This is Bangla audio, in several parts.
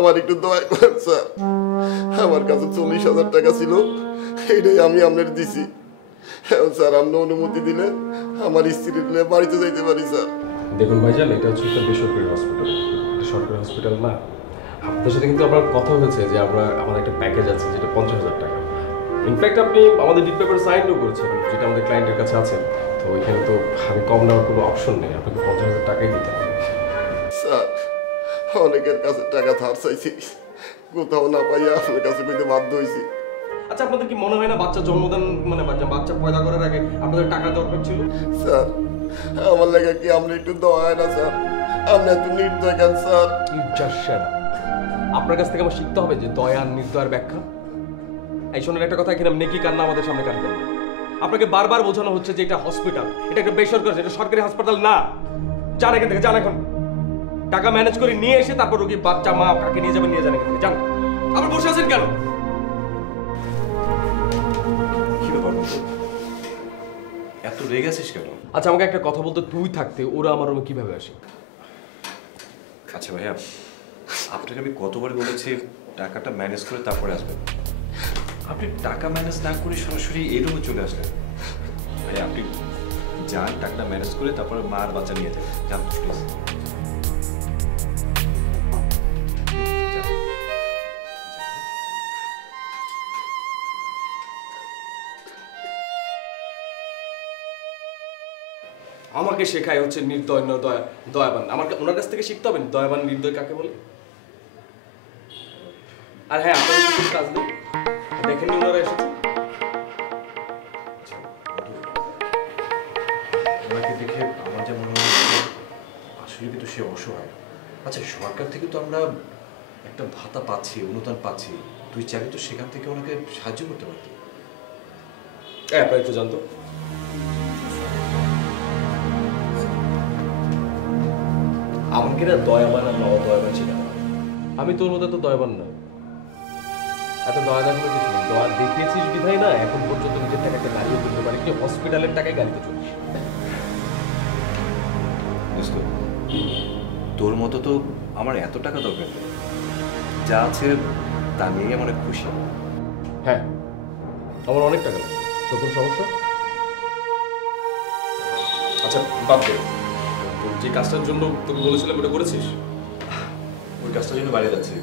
আমার একটু দয়া করেন স্যার। আমার কাছে 40,000 টাকা ছিল, এটাই আমি আপনার দিছি। স্যার আপনি অনুমতি দিলে আমার স্ত্রীর নিয়ে বাড়িতে যাইতে পারি স্যার। দেখুন ভাইজান, এটা হচ্ছে একটা বেসরকারি হসপিটাল, সরকারি হসপিটাল না। আপনাদের সাথে কিন্তু আমার কথা হয়েছে যে আমার একটা প্যাকেজ আছে যেটা 50,000 টাকা। ইনফ্যাক্ট আপনি আমাদের ডিট পেপার সাইনও করেছেন, যেটা আমাদের ক্লায়েন্টের কাছে আছে। তো এখানে তো আমি কম নেওয়ার কোনো অপশন নেই, আপনাকে 50,000 টাকাই দিতে হবে। স্যার অনেকের কাছে টাকা ধার চাইছি, কোথাও না পাইয়া আপনার কাছে কইতে বাধ্য হয়েছি। আচ্ছা, আপনাদের কি মনে হয় না বাচ্চা জন্মদান মানে বাচ্চা পয়দা করার আগে আপনাদের টাকা দরকার ছিল? স্যার আমার লেগে কি আপনি একটু দয়া হয় না স্যার? আপনি এত নির্দয় কেন স্যার? আপনার কাছ থেকে আমার শিখতে হবে যে দয়া আর নির্দয়ের ব্যাখ্যা। এই শোনেন একটা কথা, এখানে নেকি কান্না আমাদের সামনে কাটবেন না। আপনাকে বারবার বোঝানো হচ্ছে যে এটা হসপিটাল, এটা একটা বেসরকারি, এটা সরকারি হাসপাতাল না। যান এখান থেকে, যান এখন। টাকা ম্যানেজ করে নিয়ে এসে তারপর রোগী বাচ্চা মা কাকে নিয়ে যাবেন নিয়ে যান এখান থেকে, যান। আবার বসে আছেন কেন? কি ব্যাপার, এত রেগে আছিস কেন? আচ্ছা আমাকে একটা কথা বলতে, তুই থাকতে ওরা আমার রুমে কিভাবে আসে? আচ্ছা ভাইয়া, আপনাকে আমি কতবার বলেছি টাকাটা ম্যানেজ করে তারপরে আসবেন, আপনি টাকা ম্যানেজ না করে সরাসরি এই রুমে চলে আসলেন। ভাইয়া আপনি যান, টাকাটা ম্যানেজ করে তারপরে মা আর বাচ্চা নিয়ে যাবেন, যান প্লিজ। আমাকে শেখায় হচ্ছে নির্দয় দয়াবান। আমাকে ওনার কাছ থেকে শিখতে হবে দয়াবান নির্দয় কাকে বলে। আর হ্যাঁ, আপনাদের কিছু কাজ নেই, দেখেন ওনারা এসেছে। ওনাকে দেখে আমার যেমন মনে হচ্ছে আসলে কিন্তু সে অসহায়। আচ্ছা সরকার থেকে তো আমরা একটা ভাতা পাচ্ছি, অনুদান পাচ্ছি, তুই চাইলে তো সেখান থেকে ওনাকে সাহায্য করতে পারতি। হ্যাঁ, আপনারা একটু জানতো আমাকে না দয়াবান আর অদয়াবান ছিল না। আমি তোর মধ্যে তো দয়াবান না, এত দয়া দেখানো কিছু নেই। দয়া দেখিয়েছিস বিধায় না এখন পর্যন্ত নিজের টাকা একটা গাড়িও কিনতে পারি, কি হসপিটালের টাকায় গাড়িতে চলিস। তোর মতো তো আমার এত টাকা দরকার নেই, যা আছে তা নিয়ে আমার খুশি। হ্যাঁ, আমার অনেক টাকা লাগে, তো কোনো সমস্যা? আচ্ছা বাদ দে, যে কাজটার জন্য তোকে বলেছিলাম ওটা করেছিস? ওই কাজটার জন্য বাইরে যাচ্ছি,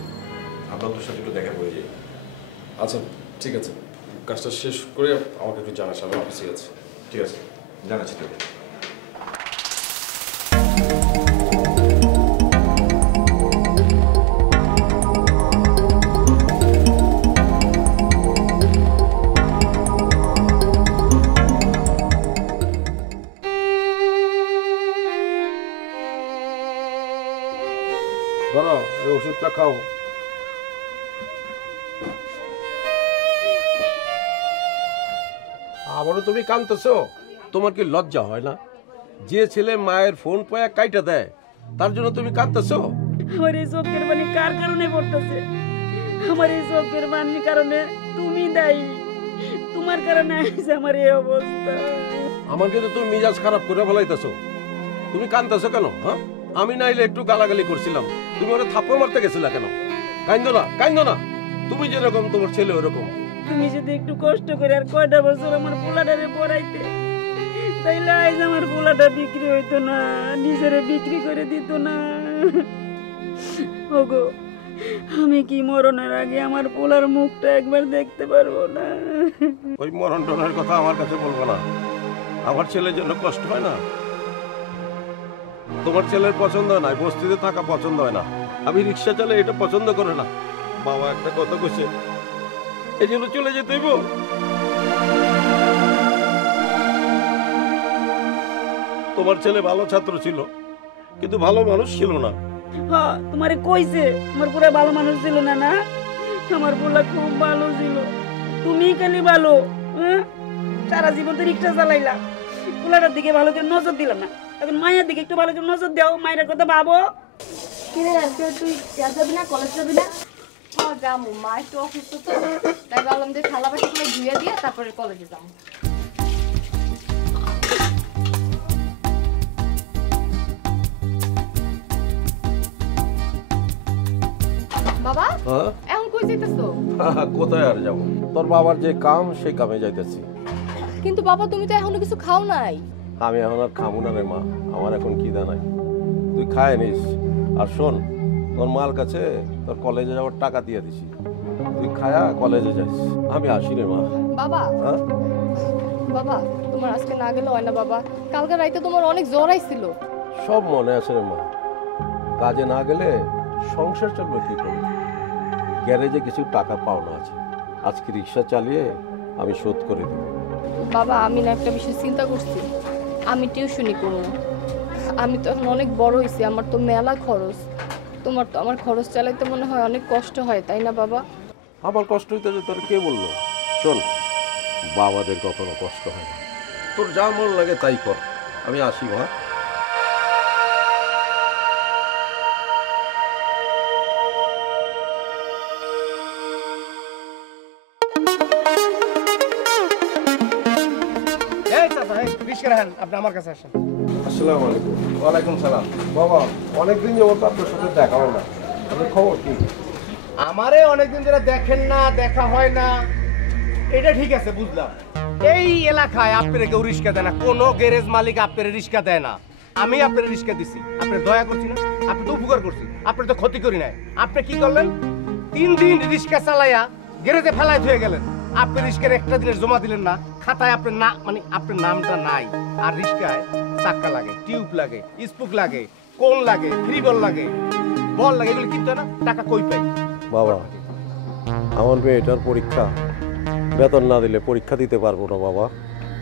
আমরা তোর সাথে একটু দেখা করে যাই। আচ্ছা ঠিক আছে, কাজটা শেষ করে আমাকে একটু জানাস, আমি অফিসে আছি। ঠিক আছে, জানাচ্ছি তোকে। ধরো এই ওষুধটা খাও। আবারও তুমি কাঁদতেছো? তোমার কি লজ্জা হয় না? যে ছেলে মায়ের ফোন পয়া কাইটা দেয় তার জন্য তুমি কাঁদতেছো? আমার এই চোখের পানি কার কারণে পড়তেছে? আমার এই চোখের পানির কারণে তুমি দায়ী। তোমার কারণে আইছে আমার এই অবস্থা। আমার কিন্তু তুমি মিজাজ খারাপ করে বলাইতেছো। তুমি কাঁদতেছো কেন? হ্যাঁ, আমি নাইলে একটু গালাগালি করছিলাম, তুমি ওরা থাপ্পড় মারতে গেছিলা কেন? কাইন্দো না, কাইন্দো না। তুমি যেরকম তোমার ছেলে ওরকম। তুমি যদি একটু কষ্ট করে আর কয়টা বছর আমার পোলাটারে পড়াইতে, তাইলে আজ আমার পোলাটা বিক্রি হইতো না, নিজেরে বিক্রি করে দিত না। ওগো, আমি কি মরণের আগে আমার পোলার মুখটা একবার দেখতে পারবো না? ওই মরণ টনের কথা আমার কাছে বলবো না, আমার ছেলের জন্য কষ্ট হয় না? তোমার ছেলের পছন্দ হয় না, বস্তিতে থাকা পছন্দ হয় না, আমি রিক্সা চালে এটা পছন্দ করে না। বাবা একটা কথা কইছে, এই জন্য চলে যেতে হইব। তোমার ছেলে ভালো ছাত্র ছিল, কিন্তু ভালো মানুষ ছিল না। হ্যাঁ, তোমারে কইছে আমার পুরা ভালো মানুষ ছিল না? না, আমার পোলা খুব ভালো ছিল। তুমি খালি ভালো, হ্যাঁ? সারা জীবন তো রিক্সা চালাইলা, পোলাটার দিকে ভালো করে নজর দিলা না। এখন মায়ের দিকে একটু ভালো করে নজর দাও, মায়ের কথা ভাবো। কিরে আজকে তুই যাবি না, কলেজ যাবি না? হ্যাঁ যাবো, মা একটু অসুস্থ তো, তাই ভাবলাম যে থালা বাটিগুলো ধুয়ে দিয়ে তারপরে কলেজে যাবো। বাবা হ্যাঁ এখন কই যাইতেছো? কোথায় আর যাবো, তোর বাবার যে কাম সেই কামে যাইতেছি। কিন্তু বাবা তুমি তো এখনো কিছু খাও নাই। আমি এখন আর খাবো না রে মা, আমার এখন খিদা নাই, তুই খায় নিস। আর শোন, তোর মার কাছে তোর কলেজে যাওয়ার টাকা দিয়ে দিছি, তুই খায়া কলেজে যাইস। আমি আসি রে মা। বাবা হ্যাঁ বাবা তোমার আজকে না গেলে হয় না বাবা, কালকে রাইতে তোমার অনেক জ্বর আইছিল। সব মনে আছে রে মা, কাজে না গেলে সংসার চলবে কি করে। গ্যারেজে কিছু টাকা পাওনা আছে, আজকে রিক্সা চালিয়ে আমি শোধ করে দেব। বাবা আমি না একটা বিষয় চিন্তা করছি, আমি টিউশনি করব। আমি তো এখন অনেক বড় হয়েছি, আমার তো মেলা খরচ। তোমার তো আমার খরচ চালাইতে মনে হয় অনেক কষ্ট হয়, তাই না বাবা? আমার কষ্ট হইতে যে তোর কে বললো? শোন, বাবাদের কখনো কষ্ট হয় না, তোর যা মন লাগে তাই কর। আমি আসি মা। আমার কাছে আসেন। আসসালামু আলাইকুম। ওয়ালাইকুম সালাম। বাবা, অনেকদিন যাবত আপনার সাথে দেখা হয় না, আপনার খবর কি? আমারে অনেকদিন ধরে দেখেন না, দেখা হয় না, এটা ঠিক আছে বুঝলাম। এই এলাকায় আপনার কেউ রিস্কা দেয় না, কোনো গ্যারেজ মালিক আপনার রিস্কা দেয় না। আমি আপনার রিস্কা দিছি, আপনার দয়া করছি না, আপনি তো উপকার করছি, আপনি তো ক্ষতি করি নাই। আপনি কি করলেন? 3 দিন রিস্কা চালাইয়া গ্যারেজে ফেলাই ধুয়ে গেলেন। আপনি রিস্কার একটা দিনের জমা দিলেন না, খাতায় আপনার না মানে আপনার নামটা নাই। আর রিস্কায় চাক্কা লাগে, টিউব লাগে, স্পুক লাগে, কোন লাগে, ফ্রি বল লাগে, বল লাগে, এগুলো কিনতে হয় না, টাকা কই পাই? বাবা, আমার মেয়েটার পরীক্ষা, বেতন না দিলে পরীক্ষা দিতে পারবো না বাবা।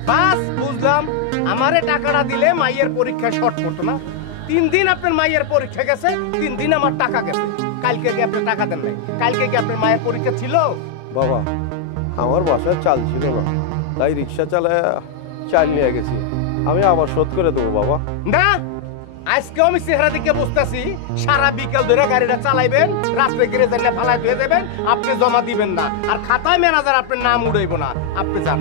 বাস বুঝলাম, আমারে টাকাটা দিলে মাইয়ের পরীক্ষা শর্ট পড়তো না। 3 দিন আপনার মাইয়ের পরীক্ষা গেছে, 3 দিন আমার টাকা গেছে। কালকে কি আপনি টাকা দেন নাই? কালকে কি আপনার মায়ের পরীক্ষা ছিল? বাবা, আমার বাসায় চাল ছিল না, তাই রিক্সা চালায় চাল নিয়ে গেছি, আমি আবার শোধ করে দেবো বাবা। না, আজকে আমি চেহারা দিকে বুঝতেছি সারা বিকেল ধরে গাড়িটা চালাইবেন, রাত্রে গ্যারেজে না ফালাই ধুয়ে দেবেন, আপনি জমা দিবেন না। আর খাতায় ম্যানেজার আপনার নাম উড়াইব না। আপনি যান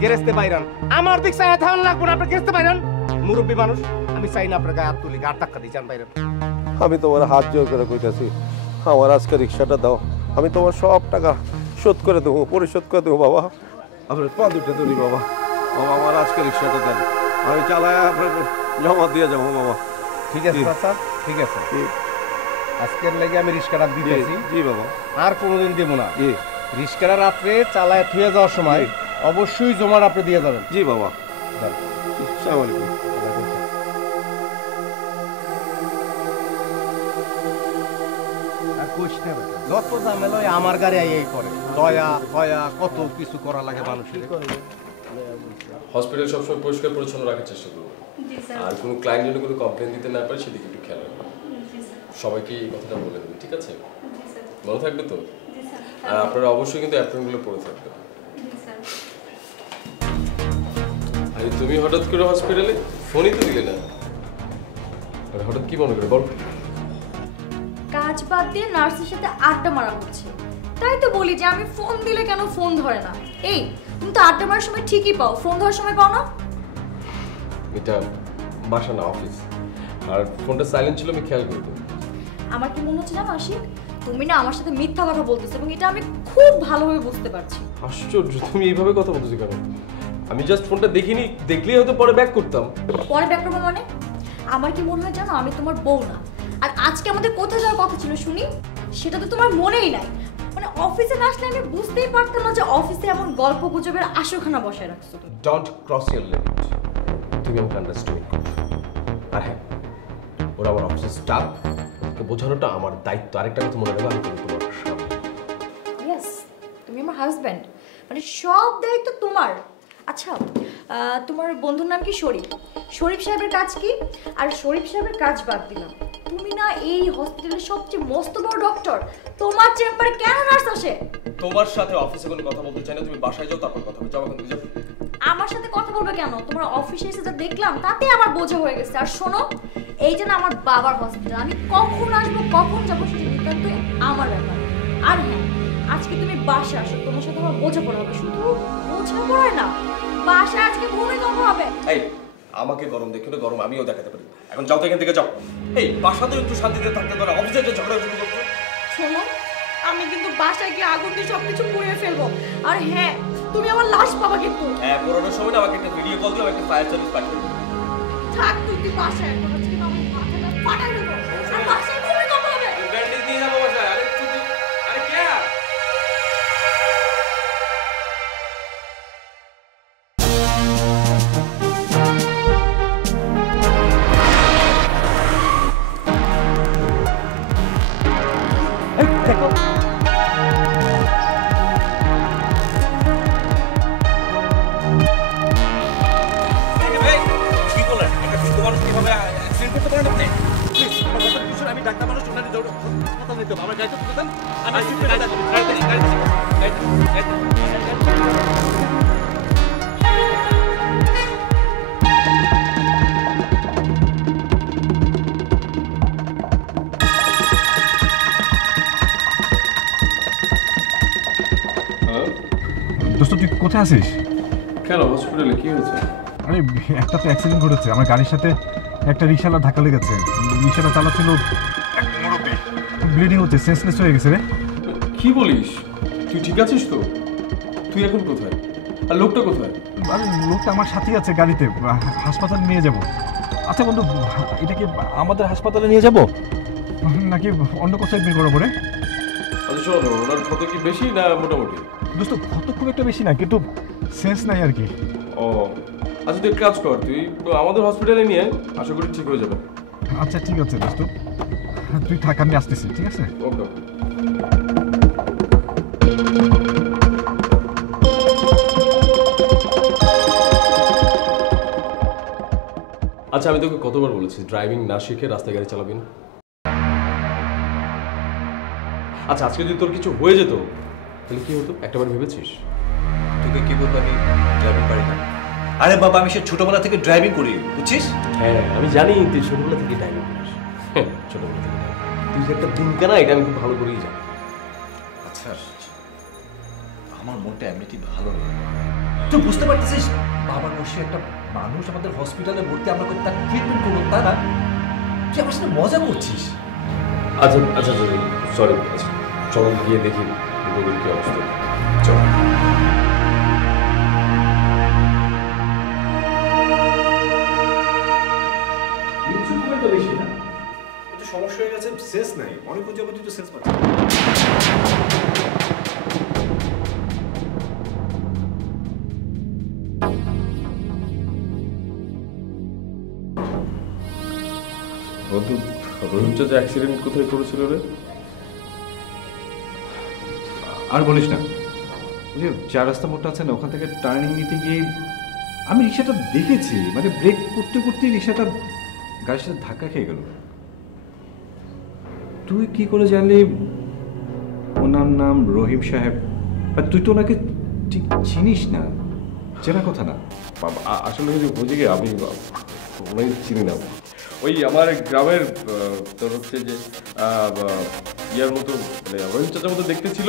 গ্যারেজতে বাইরান, আমার দিক চাই থাকুন লাগবো না, আপনি গ্যারেজতে বাইরান। মুরব্বী মানুষ, আমি চাই না আপনার গায়ে হাত তুলি, গাড় ধাক্কা দিয়ে যান বাইরান। আমি তোমার হাত জোর করে কইতাছি, আমার আজকে রিক্সাটা দাও, আমি তোমার সব টাকা শোধ করে দেবো, পরিশোধ করে দেবো বাবা। আপনার পা দুটো ধরি বাবা, বাবা আমার আজকে রিক্সাটা দেন, আমি চালায় আপনার জমা দিয়ে যাবো বাবা। ঠিক আছে স্যার, ঠিক আছে, আজকের লাগে আমি রিস্কাটা দিতেছি। জি বাবা, আর কোনোদিন দেব না। জি রিস্কাটা রাত্রে চালায় থুয়ে যাওয়ার সময় অবশ্যই জমার আপনি দিয়ে যাবেন। জি বাবা। আসসালামু আলাইকুম। আর কইস না বেটা, যত ঝামেলা হয় আমার গাড়ি এই করে, দয়া ফয়া কত কিছু করা লাগে মানুষের। হসপিটাল সবসময় পরিষ্কার পরিচ্ছন্ন রাখার চেষ্টা করবো, আর কোনো ক্লায়েন্ট যেন কোনো কমপ্লেন দিতে না পারে সেদিকে একটু খেয়াল রাখবো। সবাইকে এই কথাটা বলে দেবেন, ঠিক আছে? মনে থাকবে তো? আর আপনারা অবশ্যই কিন্তু অ্যাপ্রনগুলো পড়ে থাকবেন। আরে তুমি হঠাৎ করে হসপিটালে ফোনই তো দিলে না, আর হঠাৎ কি মনে করে বল? কাজ বাদ দিয়ে নার্সের সাথে আড্ডা মারা হচ্ছে, তাই তো বলি যে আমি ফোন দিলে কেন ফোন ধরে না। এই তুমি তো আড্ডা মারার সময় ঠিকই পাও, ফোন ধরার সময় পাও না? এটা বাসা না, অফিস, আর ফোনটা সাইলেন্ট ছিল, আমি খেয়াল করি। আমার কি মনে হচ্ছে জানো আশিক, তুমি না আমার সাথে মিথ্যা কথা বলতেছো, এবং এটা আমি খুব ভালোভাবে বুঝতে পারছি। আশ্চর্য, তুমি এইভাবে কথা বলতেছো কেন? আমি জাস্ট ফোনটা দেখিনি, দেখলেই হয়তো পরে ব্যাক করতাম। পরে ব্যাক করবো মানে? আমার কি মনে হয় জানো, আমি তোমার বউ না। আর আজকে আমাদের কোথায় যাওয়ার কথা ছিল শুনি, সেটা তো তোমার মনেই নাই। মানে অফিসে না আসলে আমি বুঝতেই পারতাম না যে অফিসে এমন গল্প গুজবের আসরখানা বসায় রাখছো তুমি। ডোন্ট ক্রস ইউর লিমিট, তুমি আমাকে আন্ডারস্ট্যান্ড করো। আর হ্যাঁ, ওরা আমার অফিসের স্টাফ, ওকে বোঝানোটা আমার দায়িত্ব। আরেকটা কথা মনে রাখবে, আমি কিন্তু তোমার স্বামী। ইয়েস, তুমি আমার হাজব্যান্ড, মানে সব দায়িত্ব তোমার। আচ্ছা, তোমার বন্ধুর নাম কি? শরীফ। শরীফ সাহেবের কাজ কি? আর শরীফ সাহেবের কাজ বাদ দিলাম, তুমি না এই হসপিটালের সবচেয়ে মস্ত বড় ডক্টর, তোমার চেম্বারে কেন নার্স আসে? তোমার সাথে অফিসে কোনো কথা বলতে চাই না, তুমি বাসায় যাও, তারপর কথা বলতে যাও। এখন যাও। আমার সাথে কথা বলবে কেন? তোমার অফিসে এসে যা দেখলাম তাতে আমার বোঝা হয়ে গেছে। আর শোনো, এইটা না আমার বাবার হসপিটাল, আমি কখন আসবো কখন যাবো সেটা নিতান্তই আমার ব্যাপার। আর হ্যাঁ, আজকে তুমি বাসা আসো, তোমার সাথে আমার বোঝাপড়া হবে। শুধু বোঝাপড়ায় না, বাসায় আজকে ভূমিকম্প হবে। এই আমাকে গরম দেখে না, গরম আমিও দেখাতে পারি। এখন যাও তো এখান থেকে, যাও। এই বাসাতেও একটু শান্তিতে থাকতে পারো, অফিসে যে ঝগড়া শুরু করছো। শোনো, আমি কিন্তু বাসায় গিয়ে আগুন দিয়ে সবকিছু পুড়িয়ে ফেলবো। আর হ্যাঁ, তুমি আমার লাশ পাবা কিন্তু। হ্যাঁ, পুরোনোর সময় না আমাকে একটা ভিডিও কল দিও, একটা ফায়ার সার্ভিস পাঠিয়ে দিও। থাক তুই বাসায়, এখন আজকে আমি মাথাটা ফাটাই দেবো। আর বাসায় ঘুরে কবে হবে? ব্যান্ডেজ নিয়ে যাবো বাসায়। আরে আরে কে? আমি ডাক্তার মানুষ হাসপাতাল নিতে হবে। আমার গাড়িতে তুলে দেন, দোস্ত তুই কোথায় আছিস? কেন হসপিটালে কি হয়েছে? আরে একটা তো অ্যাক্সিডেন্ট ঘটেছে, আমার গাড়ির সাথে একটা রিক্সাওয়ালা ধাক্কা লেগেছে। রিক্সাটা চালাচ্ছিল এক মুরব্বি, ব্লিডিং হচ্ছে, সেন্সলেস হয়ে গেছে রে। কি বলিস? তুই ঠিক আছিস তো? তুই এখন কোথায়? আর লোকটা কোথায়? আরে লোকটা আমার সাথেই আছে গাড়িতে, হাসপাতালে নিয়ে যাব। আচ্ছা বন্ধু, এটা কি আমাদের হাসপাতালে নিয়ে যাব নাকি অন্য কোথাও বের করবো রে? আচ্ছা শোনো, ওনার ক্ষত কি বেশি না মোটামুটি? দোস্ত ক্ষত খুব একটা বেশি না, কিন্তু সেন্স নাই আর কি। ও আচ্ছা, তুই এক কাজ কর, তুই আমাদের হসপিটালে নিয়ে আয়, আশা করি ঠিক হয়ে যাবে। আচ্ছা ঠিক আছে দোস্ত, তুই থাক, আমি আসতেছি, ঠিক আছে? ওকে। আচ্ছা, আমি তোকে কতবার বলেছি ড্রাইভিং না শিখে রাস্তায় গাড়ি চালাবি না? আচ্ছা, আজকে যদি তোর কিছু হয়ে যেত তাহলে কি হতো একটাবার ভেবেছিস? তোকে কি বলবো, আমি ড্রাইভিং পারি না। আরে বাবা, আমি সে ছোটবেলা থেকে ড্রাইভিং করি, বুঝছিস? হ্যাঁ, আমি জানি তুই ছোটবেলা থেকে ড্রাইভিং করিস। ছোটবেলা থেকে তুই যে একটা দিনকা না, এটা আমি খুব ভালো করেই জানি। আচ্ছা, আমার মনটা এমনিতেই ভালো নেই। তুই বুঝতে পারতেছিস, বাবার বসে একটা মানুষ আমাদের হসপিটালে ভর্তি, আমরা তার ট্রিটমেন্ট করবো, তা না তুই আমার সাথে মজা করছিস। আচ্ছা আচ্ছা সরি, আচ্ছা চল গিয়ে দেখি রোগীর কি অবস্থা। চল। বেশি না, তো সমস্যা হয়ে গেছে, সেন্স নাই, অনেক যাবো তুই তো সেন্স পাচ্ছিস। বন্ধু, রহিম চাচা অ্যাক্সিডেন্ট কোথায় করেছিল রে? আর বলিস না, ওই যে 4 রাস্তা মোড়টা আছে না, ওখান থেকে টার্নিং নিতে গিয়ে আমি রিক্সাটা দেখেছি, মানে ব্রেক করতে করতে রিক্সাটা গাড়ির সাথে ধাক্কা খেয়ে গেল। তুই কি করে জানলি ওনার নাম রহিম সাহেব? আর তুই তো ওনাকে ঠিক চিনিস না, চেনা কথা না। আসলে বুঝে গিয়ে আমি ওনাকে চিনি না। ওই আমার গ্রামের তোর হচ্ছে যে ইয়ার মতো, মানে রহিম চাচার মতো দেখতে ছিল,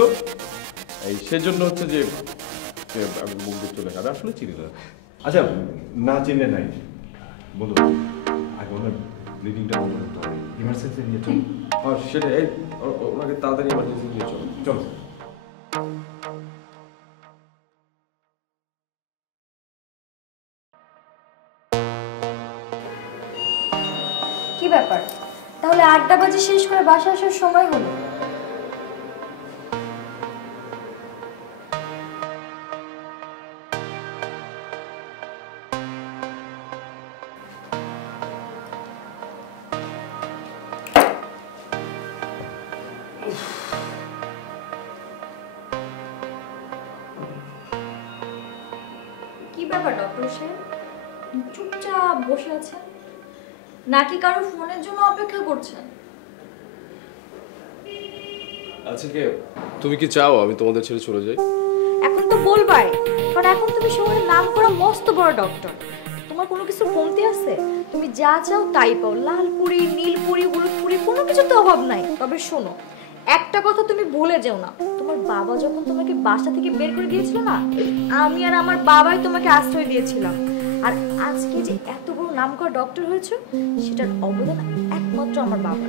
এই সেজন্য হচ্ছে যে আমি মুখ দিয়ে চলে গেল, আসলে চিনি না। আচ্ছা, না চিনলে নাই বলো, আগে ওনার ব্লিডিংটা বন্ধ করতে হবে, ইমার্জেন্সি নিয়ে চল। আর সেটা এই ওনাকে তাড়াতাড়ি এমার্জেন্সি নিয়ে চলো। চলো। কি ব্যাপার, তাহলে 8টা বাজে শেষ করে বাসা আসার সময় হলো? কি ব্যাপার ডক্টর সাহেব, চুপচাপ বসে আছেন নাকি কারো ফোনের জন্য অপেক্ষা করছেন? আচ্ছা, কে তুমি কি চাও আমি তোমাদের ছেড়ে চলে যাই? এখন তো বলবাই, কারণ এখন তুমি শহরের নাম করা মস্ত বড় ডক্টর। তোমার কোনো কিছু কমতি আছে? তুমি যা চাও তাই পাও, লাল পুরি, নীল পুরি, হলুদ পুরি, কোনো কিছু তো অভাব নাই। তবে শোনো, একটা কথা তুমি ভুলে যেও না, তোমার বাবা যখন তোমাকে বাসা থেকে বের করে দিয়েছিল না, আমি আর আমার বাবাই তোমাকে আশ্রয় দিয়েছিলাম। আর আজকে যে এত বড় নামকরা ডক্টর হয়েছে, সেটার অবদান একমাত্র আমার বাবা।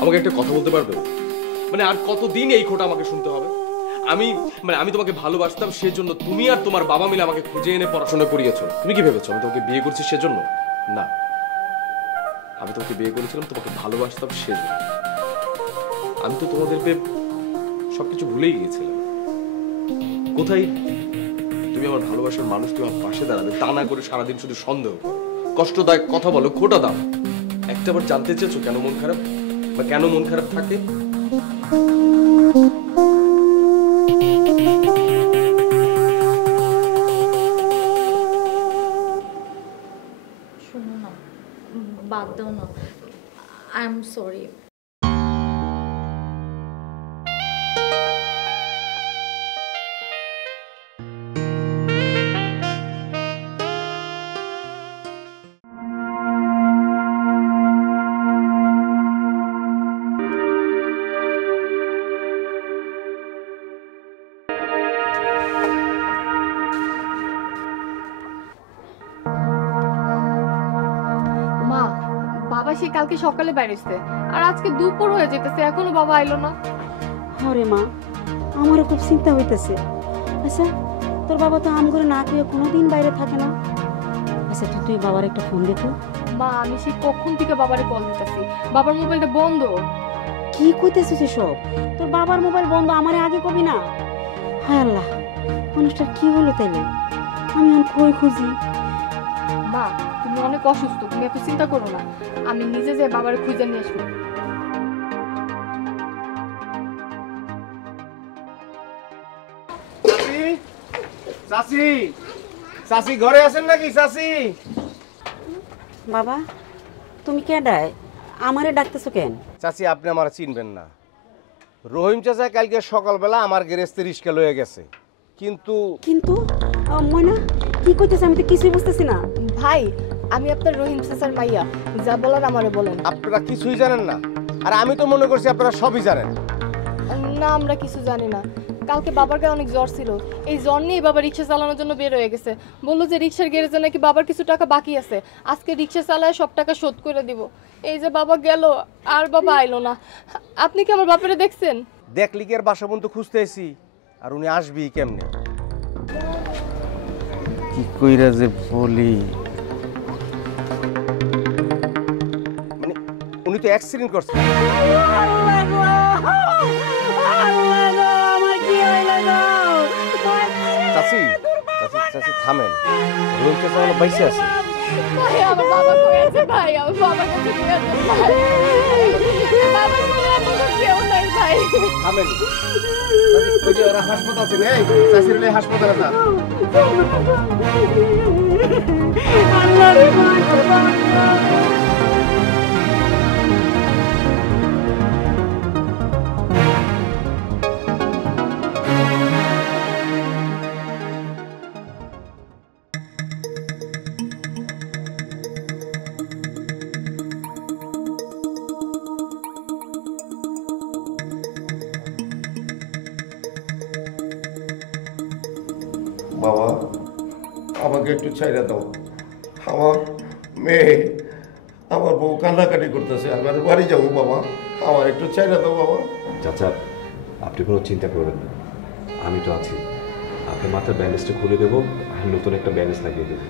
আমাকে একটা কথা বলতে পারবে? মানে আর কতদিন এই খোটা আমাকে শুনতে হবে? আমি তোমাকে ভালোবাসতাম সেজন্য তুমি আর তোমার বাবা মিলে আমাকে খুঁজে এনে পড়াশোনা করিয়েছো। তুমি কি ভেবেছো আমি তোমাকে বিয়ে করছি সেজন্য? না, আমি তোমাকে বিয়ে করেছিলাম তোমাকে ভালোবাসতাম সেজন্য। আমি তো তোমাদের পেয়ে সবকিছু ভুলেই গিয়েছিলাম। কোথায় তুমি আমার ভালোবাসার মানুষ, তুমি আমার পাশে দাঁড়াবে তা না করে সারাদিন শুধু সন্দেহ করো, কষ্টদায়ক কথা বলো, খোটা দাও। একটাবার জানতে চেয়েছো কেন মন খারাপ বা কেন মন খারাপ থাকে? শোনো না, বাদ দাও না, আই এম সরি। মা, বাবা সে কালকে সকালে বাইরেছে আর আজকে দুপুর হয়ে যেতেছে, এখনো বাবা আইলো না। আরে মা, আমারও খুব চিন্তা হইতেছে। আচ্ছা, তোর বাবা তো আম করে না খেয়ে কোনোদিন বাইরে থাকে না। আচ্ছা, তুই বাবার একটা ফোন দে তো। মা, আমি সেই কখন থেকে বাবারে কল দিতেছি, বাবার মোবাইলটা বন্ধ। কি কইতেছিস সব? তোর বাবার মোবাইল বন্ধ, আমারে আগে কবি না। হায় আল্লাহ, মানুষটার কি হলো তাইলে? আমি এখন কই খুঁজি? মা, তুমি অনেক অসুস্থ, তুমি এত চিন্তা করো না, আমি নিজে যে বাবার খুঁজে নিয়ে আসবো। চাচি, চাচি ঘরে আছেন নাকি? চাচি, বাবা তুমি কেডায় আমারে ডাকতেছো কেন? চাচি আপনি আমার চিনবেন না। রহিম চাচা কালকে সকালবেলা আমার গেরেস্তে রিস্কা লয়ে গেছে, কিন্তু কিন্তু ময়না কি কইতেছে আমি তো কিছুই বুঝতেছি না। ভাই, আমি আপনার রহিম চাচার মাইয়া, যা বলার আমারে বলেন। আপনারা কিছুই জানেন না, আর আমি তো মনে করছি আপনারা সবই জানেন। না, আমরা কিছু জানি না। কালকে বাবার গায়ে অনেক জ্বর ছিল, এই জ্বর নিয়ে বাবা রিক্সা চালানোর জন্য বের হয়ে গেছে। বললো যে রিক্সার গ্যারেজে নাকি বাবার কিছু টাকা বাকি আছে, আজকে রিক্সা চালায় সব টাকা শোধ করে দিব। এই যে বাবা গেল, আর বাবা আইলো না। আপনি কি আমার বাপেরে দেখছেন? দেখলি কি আর বাসা বন্ধু খুঁজতে এসি, আর উনি আসবি কেমনে? কি কইরা যে বলি, মানে উনি তো অ্যাক্সিডেন্ট করছে। চাচি, চাচি, চাচি থামেন, রহিম চাচা আমার বাইসে আছে। ভাই, আমার বাবা কই আছে? ভাই, আমার বাবার কাছে কই আছে? ভাই, বাবা কই আছে? কেউ নাই ভাই। থামেন, ওই যে ওরা হাসপাতাল আছে, নেই চাচির লে হাসপাতালে যা। আল্লাহ রে মা, বাবা আমাকে একটু ছাইড়া দাও, আমার মেয়ে, আমার বউ কান্নাকাটি করতেছে, আমার বাড়ি যাবো বাবা, আমার একটু ছাইড়া দাও বাবা। চাচা, আপনি কোনো চিন্তা করবেন না, আমি তো আছি। আপনার মাথার ব্যান্ডেজটা খুলে দেবো আর নতুন একটা ব্যান্ডেজ লাগিয়ে দেবো।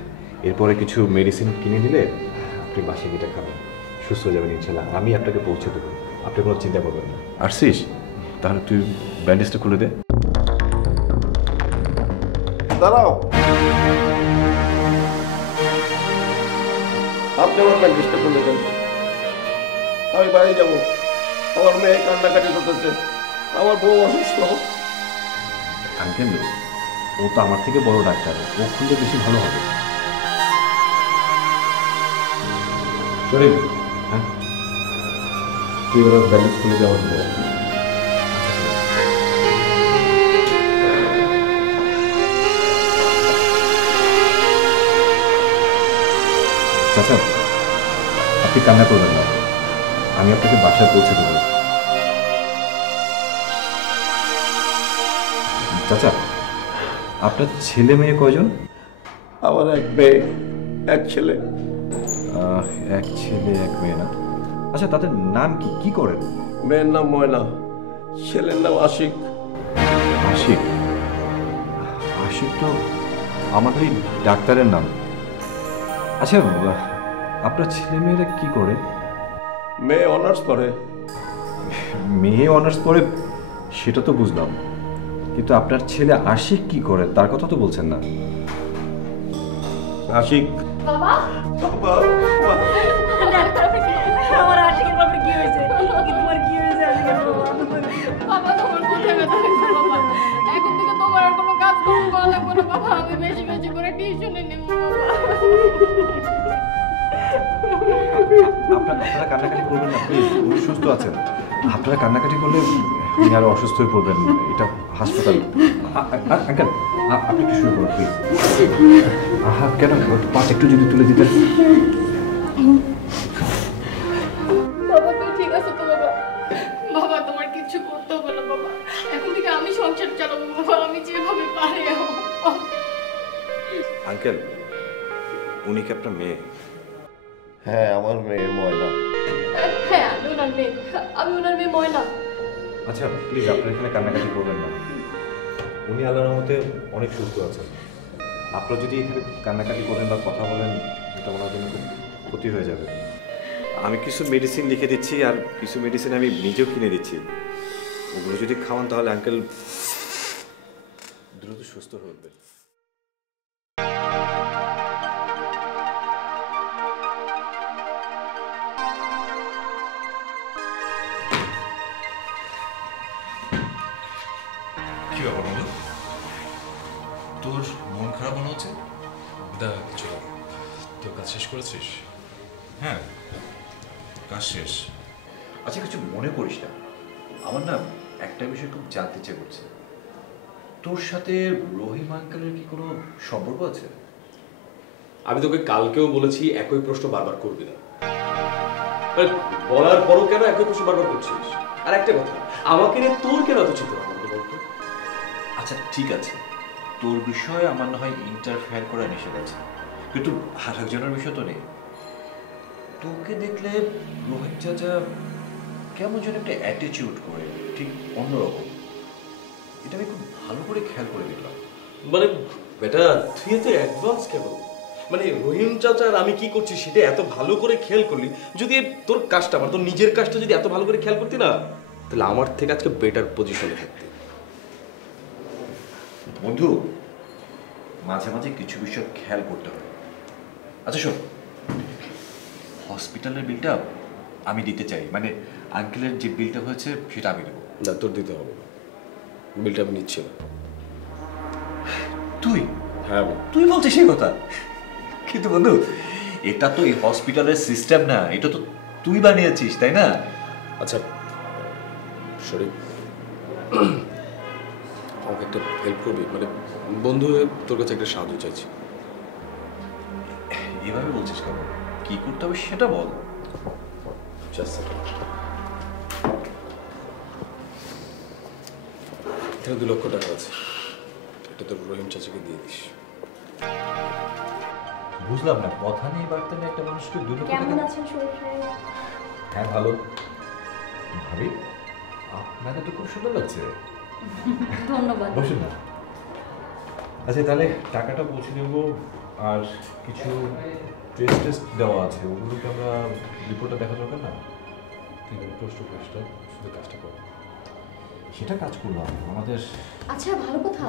এরপরে কিছু মেডিসিন কিনে দিলে আপনি বাসে গিয়ে খাবেন, সুস্থ হয়ে যাবেন ইনশাল্লাহ। আমি আপনাকে পৌঁছে দেবো, আপনি কোনো চিন্তা করবেন না। আসছিস? তাহলে তুই ব্যান্ডেজটা খুলে দে। দাঁড়াও, আপনি আমার ব্যান্ডেজটা খুলে দেন, আমি বাড়ি যাবো, আমার মেয়ে কান্নাকাটি করতেছে, আমার বউ অসুস্থ। আঙ্কেল, ও তো আমার থেকে বড় ডাক্তার, ও খুললে বেশি ভালো হবে। শরীর, হ্যাঁ, তুই ওরা ব্যান্ডেজ খুলে দেওয়ার জন্য। চাচা, আপনি কান্না করবেন না, আমি আপনাকে বাসায় পৌঁছে দেবো। চাচা, আপনার ছেলে মেয়ে কয়জন? আমার এক মেয়ে, এক ছেলে। এক ছেলে এক মেয়ে না? আচ্ছা, তাদের নাম কি, কি করেন? মেয়ের নাম ময়না, ছেলের নাম আশিক। আশিক? আশিক তো আমাদের এই ডাক্তারের নাম। আচ্ছা, আপনার ছেলে মেয়েরা কি করে? মেয়ে অনার্স পড়ে। মেয়ে অনার্স পড়ে সেটা তো বুঝলাম, কিন্তু আপনার ছেলে আশিক কি করে তার কথা তো বলছেন না। আশিক বাবা আমার আশিকের বাপের কি হয়েছে? তোমার কি হয়েছে আশিকের বাবা তোমার কোথায় ব্যথা হয়েছে বাবা? এখন থেকে তোমার আর কোনো কাজ করা লাগবে না বাবা। আমি বেশি বেশি করে টিউশনে নেব আপনারা কান্নাকাটি করবেন না প্লিজ, উনি সুস্থ আছেন। আপনারা কান্নাকাটি করলে উনি আরো অসুস্থ হয়ে পড়বেন। এটা হাসপাতাল। আঙ্কেল আপনি একটু শুরু করুন প্লিজ। কেন পাঁচ একটু যদি তুলে দিতেন। বাবা তুমি ঠিক আছে তো বাবা? বাবা তোমার কিছু করতে হবে না বাবা। এখন থেকে আমি সংসার চালাবো বাবা, আমি যেভাবে পারি। আঙ্কেল, উনি কি আপনার মেয়ে? হ্যাঁ, আমার মেয়ে ময়না। হ্যাঁ আমি ওনার মেয়ে, আমি ওনার মেয়ে ময়না। আচ্ছা প্লিজ আপনারা এখানে কান্নাকাটি করবেন না। উনি আল্লাহর রহমতে অনেক সুস্থ আছেন। আপনারা যদি এখানে কান্নাকাটি করেন বা কথা বলেন, এটা ওনার জন্য খুব ক্ষতি হয়ে যাবে। আমি কিছু মেডিসিন লিখে দিচ্ছি, আর কিছু মেডিসিন আমি নিজেও কিনে দিচ্ছি। ওগুলো যদি খাওয়ান তাহলে আঙ্কেল দ্রুত সুস্থ হয়ে উঠবেন। কি ব্যাপার বন্ধু, তোর মন খারাপ মনে হচ্ছে? দেখ কিছু না, তোর কাজ শেষ করেছিস? হ্যাঁ, কাজ শেষ। আচ্ছা কিছু মনে করিস না, আমার না একটা বিষয় খুব জানতে ইচ্ছে করছে। তোর সাথে রহিম আঙ্কেলের কি কোনো সম্পর্ক আছে? আমি তোকে কালকেও বলেছি একই প্রশ্ন বারবার করবি না। বলার পরও কেন একই প্রশ্ন বারবার করছিস? আর একটা কথা, আমাকে নিয়ে তোর কেন এত চিন্তা ভাবনা বলতো? আচ্ছা ঠিক আছে, তোর বিষয়ে আমার না হয় ইন্টারফেয়ার করা নিষেধ আছে, কিন্তু আর একজনের বিষয় তো নেই। তোকে দেখলে রোহিত চাচা কেমন যেন একটা অ্যাটিটিউড করে, ঠিক অন্যরকম। এটা আমি খুব ভালো করে খেয়াল করে দেখলাম। মানে বেটা তুই এত অ্যাডভান্স কেন? মানে রহিম চাচা আর আমি কি করছি সেটা এত ভালো করে খেয়াল করলি। যদি তোর কাজটা, তোর নিজের কাজটা যদি এত ভালো করে খেয়াল করতি না, তাহলে আমার থেকে আজকে বেটার পজিশনে থাকতি। বন্ধু, মাঝে মাঝে কিছু বিষয় খেয়াল করতে হবে। আচ্ছা শোন, হসপিটালের বিলটা আমি দিতে চাই, মানে আঙ্কেলের যে বিলটা হয়েছে সেটা আমি দেবো। না তোর দিতে হবে না, বিলটা আমি নিচ্ছি না। তুই? হ্যাঁ তুই বলছিস সেই কথা? কিন্তু বন্ধু, এটা তো এই হসপিটালের সিস্টেম না, এটা তো তুই বানিয়েছিস, তাই না? আচ্ছা শরীফ, আমাকে একটা হেল্প করবি? মানে বন্ধু হয়ে তোর কাছে একটা সাহায্য চাইছি। এভাবে বলছিস কেন? কি করতে হবে সেটা বল। এখানে 2 লক্ষ টাকা আছে, এটা তোর রহিম চাচাকে দিয়ে দিস। বুঝলাম না, কথা নেই বার্তা নেই, একটা মানুষকে 2 লক্ষ টাকা। কেমন আছেন শরীফ ভাই? হ্যাঁ ভালো। ভাবি, আপনাকে তো খুব সুন্দর লাগছে। ধন্যবাদ। বসুন না। আচ্ছা তাহলে টাকাটা পৌঁছে নেব, আর কিছু টেস্ট দেওয়া আছে, ওগুলোকে আমরা রিপোর্টটা দেখা দরকার না? ঠিক আছে, প্রশ্ন করিস না, শুধু কাজটা কর। সেটা কাজ করলাম আমাদের। আচ্ছা ভালো কথা,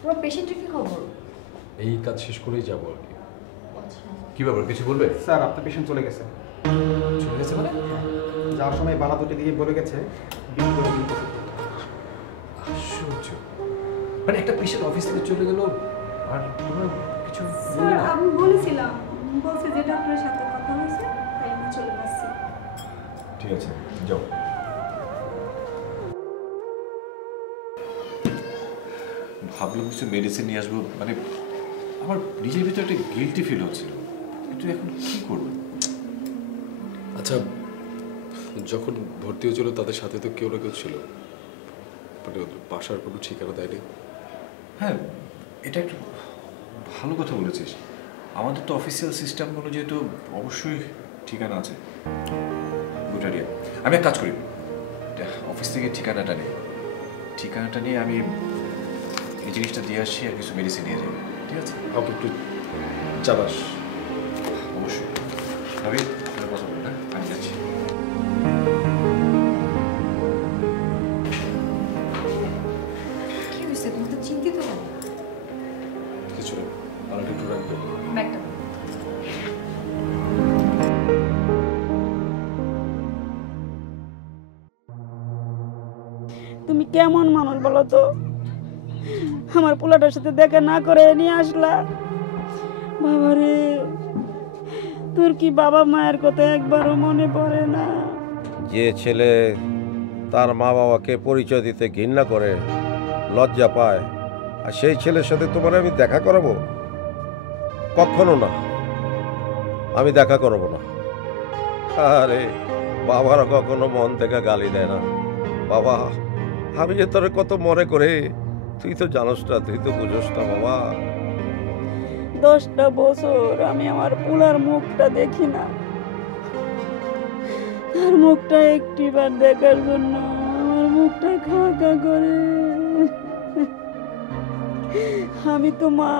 তোমার পেশেন্টের কি খবর? এই কাজ শেষ করেই যাবো আর কি। কি ব্যাপার, কিছু বলবে? স্যার আপনার পেশেন্ট চলে গেছে। চলে গেছে মানে? যাওয়ার সময় বালা দুটি দিয়ে বলে গেছে বিল করে দিন। আশ্চর্য, মানে একটা পেশেন্ট অফিস থেকে চলে গেল আর তোমরা কিছু স্যার আমি বলেছিলাম, বলছে যে ডক্টরের সাথে কথা হয়েছে তাই আমি চলে আসছি। ঠিক আছে যাও। ভাবলাম কিছু মেডিসিন নিয়ে আসবো, মানে আমার নিজের ভিতরে একটা গিল্টি ফিল হচ্ছিল, কিন্তু এখন কি করবো? আচ্ছা যখন ভর্তি হয়েছিল তাদের সাথে তো কেউ না কেউ ছিল, মানে ওদের বাসার কোনো ঠিকানা দেয়নি? হ্যাঁ, এটা একটু ভালো কথা বলেছিস। আমাদের তো অফিসিয়াল সিস্টেম অনুযায়ী তো অবশ্যই ঠিকানা আছে। Good idea. আমি এক কাজ করি, অফিস থেকে ঠিকানাটা নিয়ে আমি এই জিনিসটা দিয়ে আসছি আর কিছু মেডিসিন নিয়ে যাবো, ঠিক আছে? ওকে, একটু চাবাস। অবশ্যই ভাবি, কথা বলুন। হ্যাঁ, আমি যাচ্ছি। কি হয়েছে? তুমি তো চিন্তিত কেন? কিছু না, আমাকে একটু রাখবে। ব্যাগটা তুমি কেমন মানুষ বলো তো? আমার পোলাটার সাথে দেখা না করে নিয়ে আসলা। বাবারে, তোর কি বাবা মায়ের কথা একবারও মনে পড়ে না? যে ছেলে তার মা বাবাকে পরিচয় দিতে ঘৃণা করে, লজ্জা পায়, আর সেই ছেলের সাথে তোমার আমি দেখা করাবো? কখনো না, আমি দেখা করাবো না। আরে বাবারা কখনো মন থেকে গালি দেয় না। বাবা, আমি যে তোরে কত মনে করে, তুই তো জানোস না, তুই তো বুঝোস না বাবা। 10টা বছর আমি আমার পোলার মুখটা দেখি না। তার মুখটা একটিবার দেখার জন্য আমার মুখটা খা খা করে। আমি তো মা,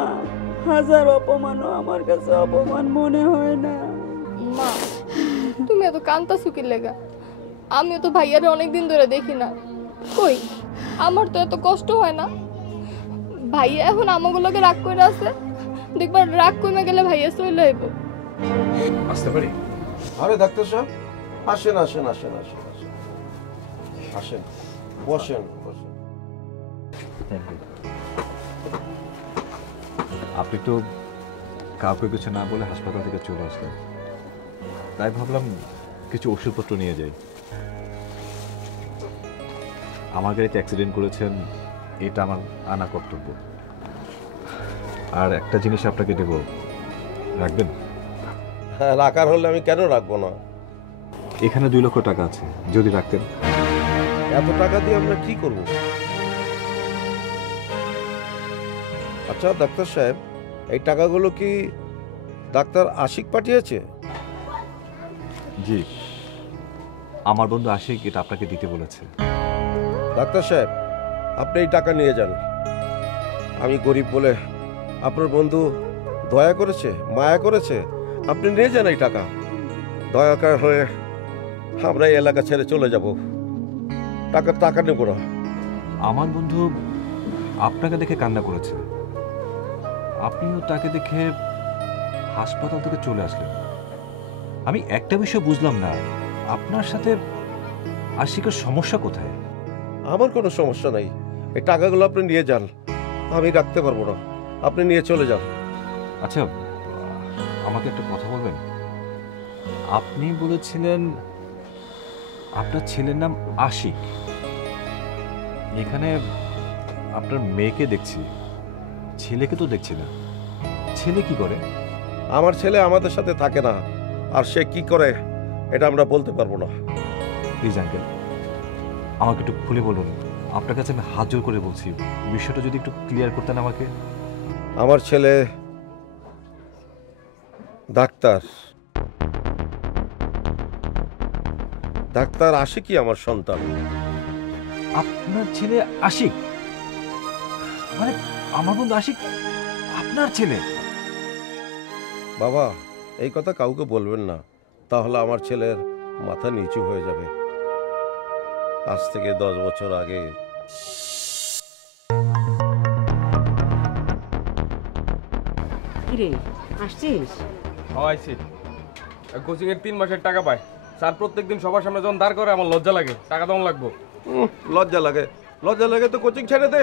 হাজার অপমানও আমার কাছে অপমান মনে হয় না। মা, তুমি এত কান্তাছো কি লেগা? আমিও তো ভাইয়ারে অনেকদিন ধরে দেখি না। কই, আমার তো এত কষ্ট হয় না। ভাইয়া এখন আমাগুলোকে রাগ করে আছে, দেখবার রাগ কমে গেলে ভাইয়া চলে আইব। আসতে পারি? আরে ডাক্তার সাহেব, আসেন আসেন আসেন আসেন আসেন আসেন, বসেন বসেন। Thank you. আপনি তো কাউকে কিছু না বলে হাসপাতাল থেকে চলে আসলেন, তাই ভাবলাম কিছু ওষুধপত্র নিয়ে যাই। আমার গাড়িতে অ্যাক্সিডেন্ট করেছেন, এটা আমার আনা কর্তব্য। আর একটা জিনিস আপনাকে দেব, রাখবেন? হ্যাঁ, রাখার হলে আমি কেন রাখবো না? এখানে 2 লক্ষ টাকা আছে, যদি রাখতেন। এত টাকা দিয়ে আমরা কি করব? আচ্ছা ডাক্তার সাহেব, এই টাকাগুলো কি ডাক্তার আশিক পাঠিয়েছে? জি, আমার বন্ধু আশিক এটা আপনাকে দিতে বলেছে। ডাক্তার সাহেব, আপনি এই টাকা নিয়ে যান। আমি গরিব বলে আপনার বন্ধু দয়া করেছে, মায়া করেছে, আপনি নিয়ে যান এই টাকা। দয়াকার হয়ে আমরা এই এলাকা ছেড়ে চলে যাব। টাকা নেব না। আমার বন্ধু আপনাকে দেখে কান্না করেছে, আপনিও তাকে দেখে হাসপাতাল থেকে চলে আসলেন। আমি একটা বিষয় বুঝলাম না, আপনার সাথে আশিকের সমস্যা কোথায়? আমার কোনো সমস্যা নাই, এই টাকাগুলো আপনি নিয়ে যান, আমি রাখতে পারবো না, আপনি নিয়ে চলে যান। আচ্ছা, আমাকে একটা কথা বলবেন? আপনি বলেছিলেন আপনার ছেলের নাম আশিক। এখানে আপনার মেয়েকে দেখছি, ছেলেকে তো দেখছি না। ছেলে কি করে? আমার ছেলে আমাদের সাথে থাকে না, আর সে কি করে এটা আমরা বলতে পারবো না। প্লিজ আঙ্কেল, আমাকে একটু খুলে বলুন। আপনার কাছে আমি হাত জোর করে বলছি, বিষয়টা যদি একটু ক্লিয়ার করতেন আমাকে। আমার ছেলে ডাক্তার, ডাক্তার আশিকই আমার সন্তান। আপনার ছেলে আশিক? মানে আমার বন্ধু আশিক আপনার ছেলে? বাবা, এই কথা কাউকে বলবেন না, তাহলে আমার ছেলের মাথা নিচু হয়ে যাবে। আজ থেকে 10 বছর আগে কিরে, আসছিস? আইছি। কোচিং এর 3 মাসের টাকা পায় স্যার, প্রত্যেকদিন সবার সামনে যখন দাঁড় করে আমার লজ্জা লাগে। টাকা তখন লাগবো। লজ্জা লাগে? লজ্জা লাগে তো কোচিং ছেড়ে দে।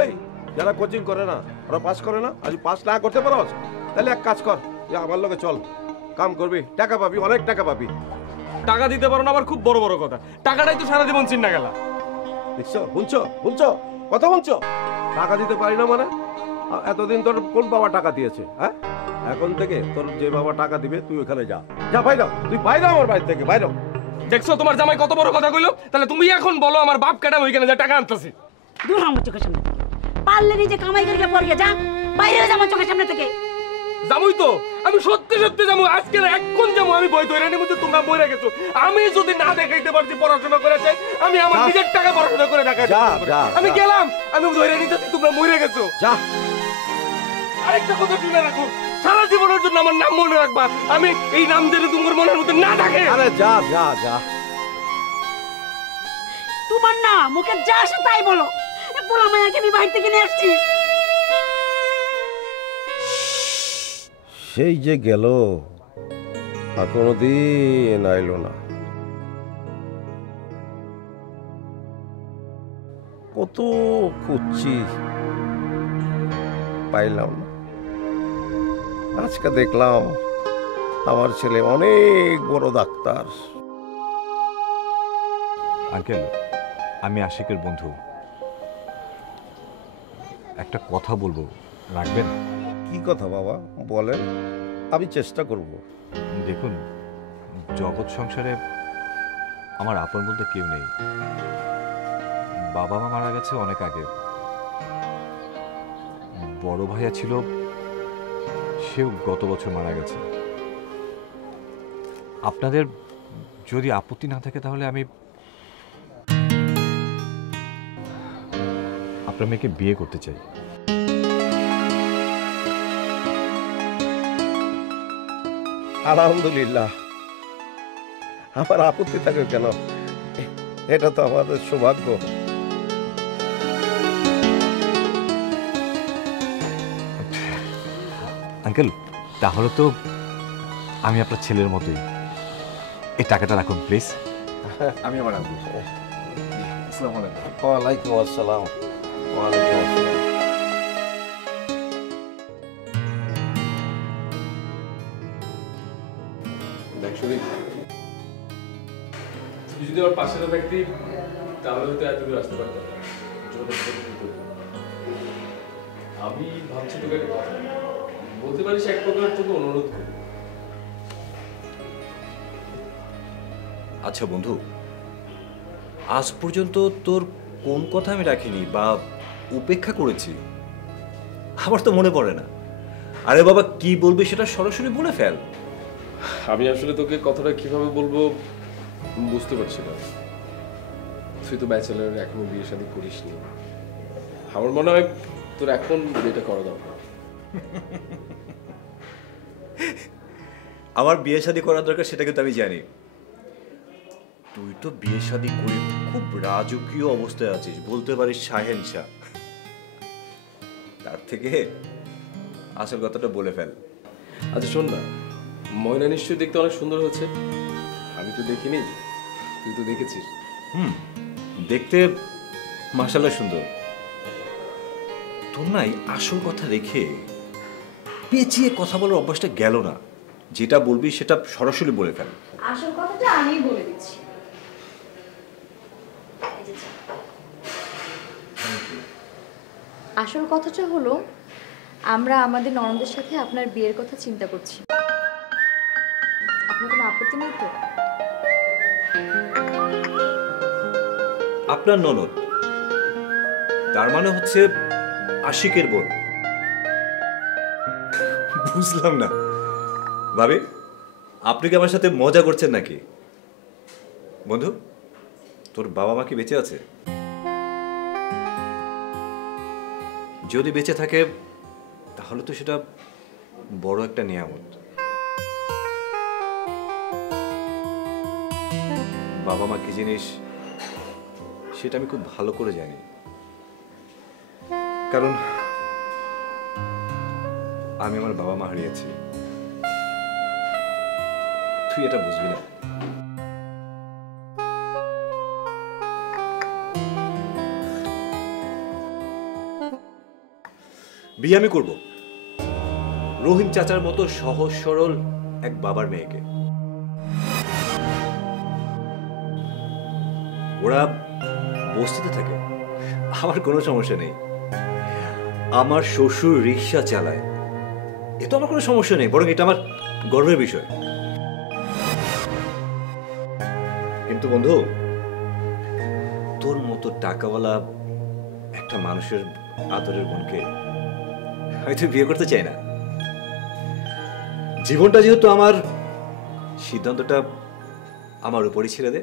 এই যারা কোচিং করে না, ওরা পাস করে না, আজ পাস না করতে পারো, তাহলে এক কাজ কর, আমার লগে চল, কাম করবি, টাকা পাবি, অনেক টাকা পাবি। টাকা দিতে পারো না আবার খুব বড় বড় কথা। টাকাটাই তো সারা জীবন চিন্তা গেল। দেখছো, শুনছো কথা বলছো? টাকা দিতে পারি না মানে? এতদিন তোর কোন বাবা টাকা দিয়েছে? হ্যাঁ, এখন থেকে তোর যে বাবা টাকা দিবে তুই ওখানে যা, যা বাইরে, তুই বাইরে আমার বাড়ি থেকে বাইরে। দেখছো তোমার জামাই কত বড় কথা কইলো? তাহলে তুমি এখন বলো আমার বাপ কাটা ওইখানে যা টাকা আনতেছি। দূর আমার চোখের সামনে থেকে, পারলে নিজে কামাই করে পড়ে যা, বাইরে হয়ে যা আমার চোখের সামনে থেকে। যাবই তো, আমি সত্যি সত্যি যাবো, আজকে না এখন যাবো। আমি বই ধরে নিব যে তোমরা বইরা গেছো। আমি যদি না দেখাইতে পারছি পড়াশোনা করে চাই, আমি আমার নিজের টাকা পড়াশোনা করে দেখাই। আমি গেলাম, আমি ধরে নিতেছি তোমরা মরে গেছো। যা। আরেকটা কথা শুনে রাখো, সারা জীবনের জন্য আমার নাম মনে রাখবা। আমি এই নাম দিলে তোমার মনের মধ্যে না থাকে। আরে যা যা যা। তোমার না মুখে যা আসে তাই বলো। পোলা মায়াকে আমি বাড়ি থেকে নিয়ে আসছি। সেই যে গেল, আর কোনোদিন আইলো না। কত খুঁজছি, পাইলাম না। আজকে দেখলাম আমার ছেলে অনেক বড় ডাক্তার। আঙ্কেল, আমি আশিকের বন্ধু, একটা কথা বলবো, রাখবেন? কি কথা বাবা, বলেন, আমি চেষ্টা করব। দেখুন, জগৎ সংসারে আমার আপন বলতে কেউ নেই। বাবা মা মারা গেছে অনেক আগে। বড় ভাইয়া ছিল, সেও গত বছর মারা গেছে। আপনাদের যদি আপত্তি না থাকে তাহলে আমি আপনার মেয়েকে বিয়ে করতে চাই। আলহামদুলিল্লাহ, আমার আপত্তি থাকে কেন? এটা তো আমাদের সৌভাগ্য। আঙ্কেল, তাহলে তো আমি আপনার ছেলের মতোই। এই টাকাটা রাখুন প্লিজ। আমি আমার আব্বু। আসসালামু আলাইকুম। ওয়ালাইকুম আসসালাম। ওয়ালাইকুম আসসালাম। দেখ শরীফ, তুই যদি আমার পাশে না থাকতি তাহলে হয়তো এত দূর আসতে পারতাম না। আমি ভাবছি তোকে একটা কথা বলতে পারিস, এক প্রকার তোকে অনুরোধ করি। আচ্ছা বন্ধু, আজ পর্যন্ত তোর কোন কথা আমি রাখিনি বা উপেক্ষা করেছি আমার তো মনে পড়ে না। আরে বাবা, কি বলবি সেটা সরাসরি বলে ফেল। আমি আসলে তোকে কথাটা কিভাবে বলবো বুঝতে পারছি না। তুই তো ব্যাচেলার, এখনো বিয়ে শাদী করিসনি। আমার মনে হয় তোর এখন বিয়েটা করা দরকার। আমার বিয়ে শাদী করার দরকার সেটা কিন্তু আমি জানি। তুই তো বিয়ে শাদী করে খুব রাজকীয় অবস্থায় আছিস, বলতে পারিস শাহেনশাহ। তার থেকে আসল কথাটা বলে ফেল। আচ্ছা শোন না, ময়না নিশ্চয়ই দেখতে অনেক সুন্দর হচ্ছে। আমি তো দেখিনি, তুই তো দেখেছিস। দেখতে মাশাআল্লাহ সুন্দর। তোর নাই আসল কথা রেখে পেঁচিয়ে কথা বলার অভ্যাসটা গেল না। যেটা বলবি সেটা সরাসরি বলে ফেল। আসল কথাটা আমি বলে দিচ্ছি। আসল কথাটা হলো, আমরা আমাদের ননদের সাথে আপনার বিয়ের কথা চিন্তা করছি। আপনার কোনো আপত্তি নেই তো? আপনার ননদ তার মানে হচ্ছে আশিকের বোন? বুঝলাম না ভাবি, আপনি কি আমার সাথে মজা করছেন নাকি? বন্ধু, তোর বাবা মা কি বেঁচে আছে? যদি বেঁচে থাকে তাহলে তো সেটা বড় একটা নিয়ামত। বাবা মা কি জিনিস সেটা আমি খুব ভালো করে জানি, কারণ আমি আমার বাবা মা হারিয়েছি। তুই এটা বুঝবি না। বিয়ে আমি করব রহিম চাচার মতো সহজ সরল এক বাবার মেয়েকে। ওরা বস্তিতে থাকে, আমার কোনো সমস্যা নেই। আমার শ্বশুর রিক্সা চালায়, এ তো আমার কোনো সমস্যা নেই, বরং এটা আমার গর্বের বিষয়। কিন্তু বন্ধু, তোর মতো টাকাওয়ালা একটা মানুষের আদরের বোনকে হয়তো বিয়ে করতে চাই না। জীবনটা যেহেতু আমার, সিদ্ধান্তটা আমার উপরই ছেড়ে দে।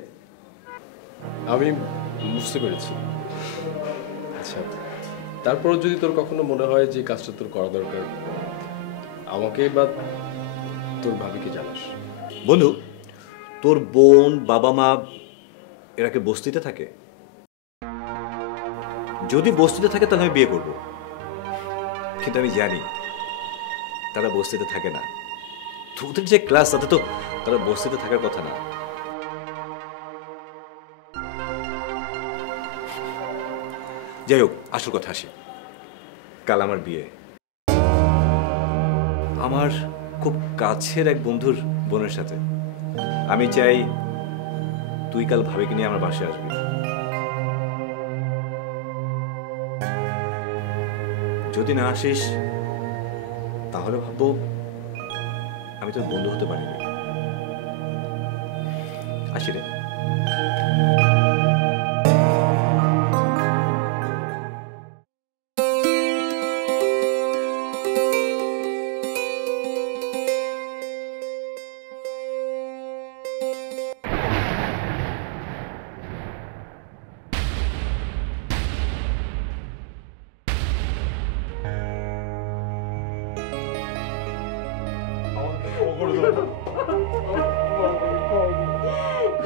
আমি বুঝতে পেরেছি। আচ্ছা, তারপর যদি তোর কখনো মনে হয় যে কাজটা তোর করা দরকার, আমাকে বা তোর ভাবিকে জানাস। বন্ধু, তোর বোন, বাবা মা এরা কি বস্তিতে থাকে? যদি বস্তিতে থাকে তাহলে আমি বিয়ে করব, কিন্তু আমি জানি তারা বস্তিতে থাকে না। তোদের যে ক্লাস, তাতে তো তারা বস্তিতে থাকার কথা না। যাই হোক, আসল কথা আসি। কাল আমার বিয়ে, আমার খুব কাছের এক বন্ধুর বোনের সাথে। আমি চাই তুই কাল ভাবিকে নিয়ে আমার বাসায় আসবি। যদি না আসিস তাহলে ভাববো আমি তোর বন্ধু হতে পারিনি। আসি রে।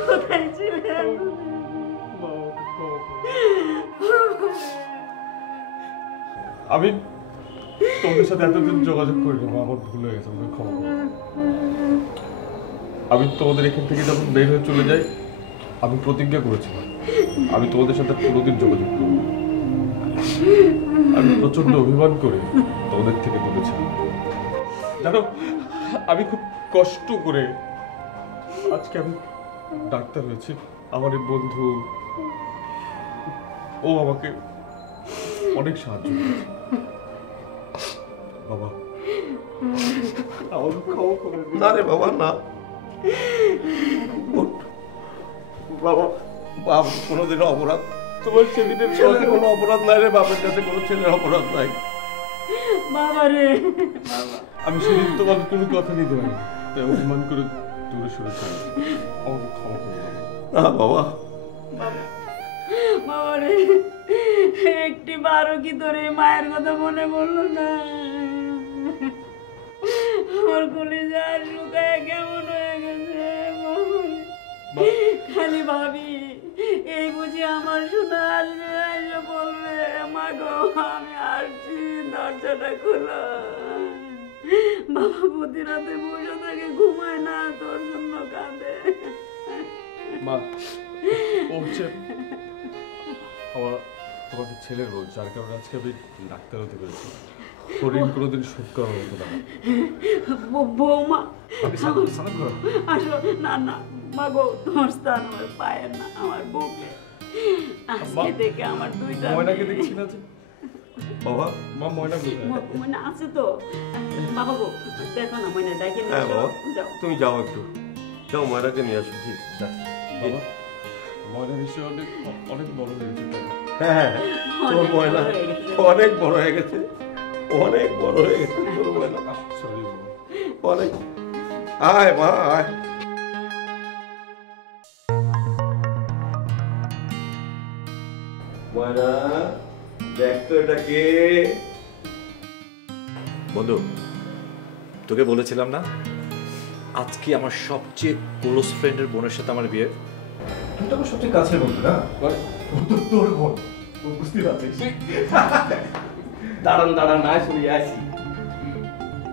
কোথায় ছিলেন? আমি তোমাদের সাথে এতদিন যোগাযোগ করিনি, আমার ভুল হয়ে গেছে, আমাকে ক্ষমা করো। আমি তোমাদের এখান থেকে যখন বের হয়ে চলে যাই, আমি প্রতিজ্ঞা করেছিলাম আমি তোমাদের সাথে কোনোদিন যোগাযোগ করব। আমি প্রচন্ড অভিমান করে তোমাদের থেকে দূরে ছিলাম। জানো, আমি খুব কষ্ট করে আজকে আমি ডাক্তার হয়েছি। আমার এই বন্ধু, ও আমাকে অনেক সাহায্য করেছে। বাবা, আমাকে ক্ষমা করে দিন। না রে বাবা, না। বাবা, বাপ কোনোদিনও অপরাধ, তোমার সেদিনের ছেলের কোনো অপরাধ নাই রে। বাপের কাছে কোনো ছেলের অপরাধ নাই। বাবা রে, আমি সেদিন তোমার কোনো কথা নিতে পারি, তাই অভিমান করে দূরে সরে চলে গেছি। আমাকে ক্ষমা করে দাও। না বাবা, বাবা রে, একটি বারো কি তোর এই মায়ের কথা মনে পড়লো না? আমার কলিজা শুকায় কেমন হয়ে গেছে। খালি ভাবি এই বুঝি আমার শোনা আসবে, এসে বলবে মা গো আমি আসছি, দরজাটা খোলো। বাবা প্রতি রাতে বসে থাকে, ঘুমায় না, তোর জন্য কাঁদে। মা, ও হচ্ছে আমার তোমাদের ছেলের বউ, যার কারণে আজকে আমি ডাক্তার হতে পেরেছি। শরীর কোনোদিন শোধ করার মতো না। বৌমা সালাম করো। আসো। না না মা গো, তোমার স্থান আমার পায়ে না, আমার বুকে। আজকে থেকে আমার দুইটা ময়নাকে দেখছি না যে। বাবা, মা, ময়না কোথায়? ময়না আছে তো। বাবা গো, দেখো না ময়না ডাকে নিয়ে হ্যাঁ বাবা, যাও। তুমি যাও একটু, যাও ময়নাকে নিয়ে আসো। জি, বাবা, ময়না নিশ্চয়ই অনেক অনেক বড় হয়ে গেছে, তাই না? হ্যাঁ, তোর ময়না অনেক বড় হয়ে গেছে, অনেক বড় হয়ে গেছে তোর ময়না। সরি বাবা, অনেক। আয় মা, আয়। ময়না, দেখ তো এটা কে? বন্ধু, তোকে বলেছিলাম না আজকে আমার সবচেয়ে ক্লোজ ফ্রেন্ডের বোনের সাথে আমার বিয়ে। তুই তো আমার সবচেয়ে কাছের বন্ধু না? তোর বোন, বুঝতে পারছিস? দাঁড়ান দাঁড়ান, না শুনে আসি।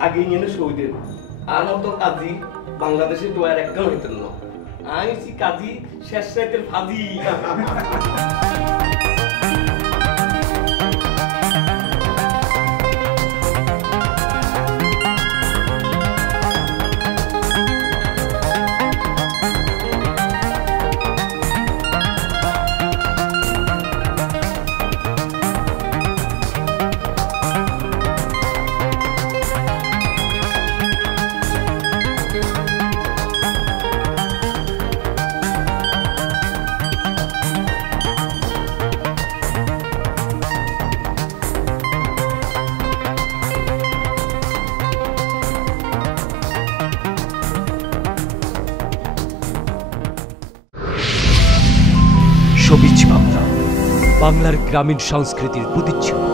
আগে নিয়ে সৌদের আনো তো কাজী বাংলাদেশে ডোয়ার একদম হইতেন না। আইসি কাজী শেষ রাতের ফাজি। শোবিজ বাংলা, বাংলার গ্রামীণ সংস্কৃতির প্রতিচ্ছবি।